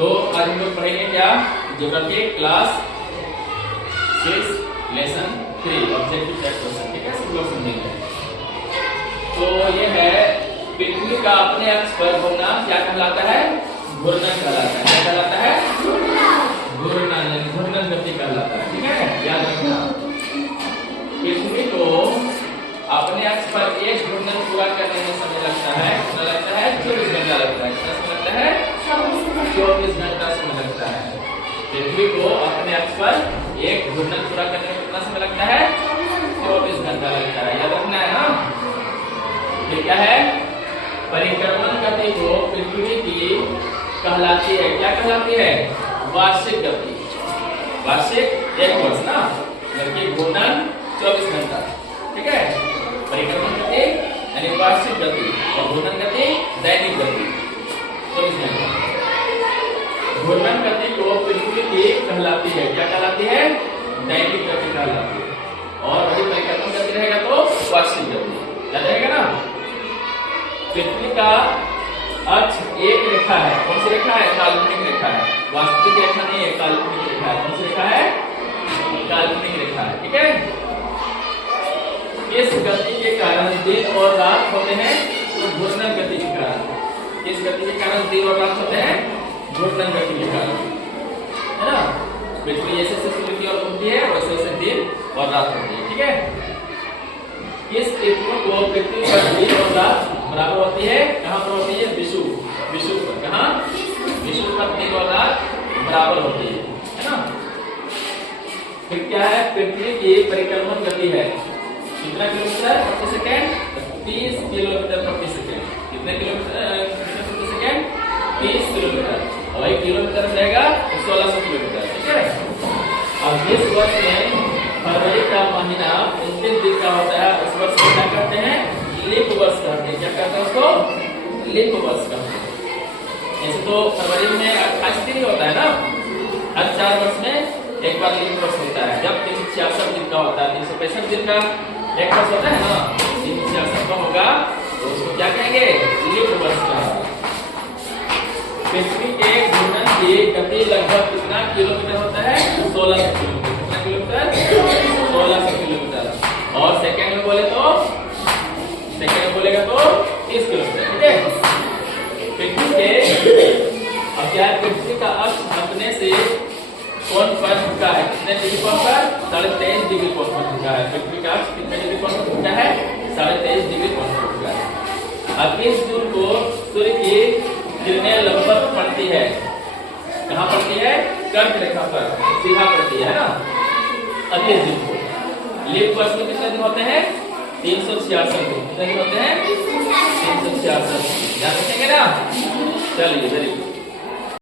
तो आज हम लोग पढ़ेंगे क्या, geography class 6 lesson 3 objective type question. ठीक है, सब लोग सुनेंगे। तो ये है पृथ्वी का अपने अक्ष पर घूमना क्या कहलाता है? घूर्णन कहलाता है। क्या कहलाता है? घूर्णन, घूर्णन गति कहलाता है। ठीक है, याद रखना। पृथ्वी को अपने अक्ष पर एक घूर्णन पूरा करने में समय लगता है। कितना लगता है? 24 घंटा लगता है। कितना समय लगता है? 24 घंटा समय लगता है। पृथ्वी को अपने अक्ष पर एक घूर्णन पूरा करने में कितना समय लगता है? 24 घंटा लगता है। याद रखना है ना। ये क्या है? परिक्रमण गति को पृथ्वी की कहलाती है। क्या कहलाती है? वार्षिक गति। वार्षिक एक वर्ष ना, जबकि घूर्णन 24 घंटा। ठीक है, परिक्रमण गति यानी वार्षिक गति और घूर्णन गति दैनिक गति 24 घंटा। घूर्णन गति को पृथ्वी की कहलाती है। क्या कहलाती है? दैनिक गति कहलाती है। और यदि परिक्रमण गति रहेगा तो वार्षिक गति। याद रहेगा ना। पृथ्वी का अक्ष एक रेखा है। कौन सी रेखा है? काल्पनिक रेखा है। वास्तविक रेखा नहीं है, काल्पनिक रेखा है। कौन सी रेखा है? काल्पनिक रेखा है। ठीक है, इस गति के कारण दिन और रात होते हैं। तो घूर्णन गति के कारण, किस गति के कारण दिन और रात होते हैं? घूर्णन गति के कारण, है ना। पृथ्वी जैसे सूर्य की ओर घूमती है वैसे वैसे दिन और रात होती है। ठीक है, इस पृथ्वी को पृथ्वी पर दिन और रात बराबर होती है। कहाँ पर होती है? विषुव। विषुव पर। कहाँ? विषुव पर दिन और रात बराबर होती है ना। फिर क्या है? पृथ्वी की परिक्रमण गति है कितना किलोमीटर प्रति सेकेंड? 30 किलोमीटर प्रति सेकेंड। कितने किलोमीटर प्रति सेकेंड? 30 किलोमीटर। और 1 किलोमीटर रहेगा 1600 किलोमीटर। ठीक है, अब इस वर्ष में फरवरी का महीना 29 दिन का होता है। उस वर्ष को क्या करते हैं? लीप वर्ष कहते हैं। क्या कहते हैं उसको? लीप वर्ष कहते हैं। ऐसे तो फरवरी में 28 दिन होता है ना। हर 4 वर्ष में एक बार लीप वर्ष होता है। जब 366 दिन का होता है, 365 दिन का एक वर्ष होता है ना, 366 का होगा तो उसको क्या कहेंगे? लीप वर्ष का। पृथ्वी के घूर्णन की गति लगभग कितना किलोमीटर होता है? 1600 किलोमीटर। कितना किलोमीटर? 1600 किलोमीटर। और सेकेंड में बोले तो, सेकेंड में बोलेगा तो 30 किलोमीटर। ठीक है, पृथ्वी के अब क्या है? पृथ्वी का अक्ष अपने से कोण पर झुका है। कितने डिग्री कोण पर? 23.5 डिग्री कोण पर झुका है। पृथ्वी का अक्ष कितने डिग्री कोण पर झुका है? 23.5 डिग्री कोण पर झुका है। 28 जून को सूर्य की किरणें लगभग पड़ती है। कहाँ पड़ती है? कर्क रेखा पर सीधा पड़ती है ना। 28 जून को। लीप वर्ष में कितने दिन होते हैं? 366 दिन। कितने दिन होते हैं? 366। याद रखेंगे ना। चलिए, वेरी गुड।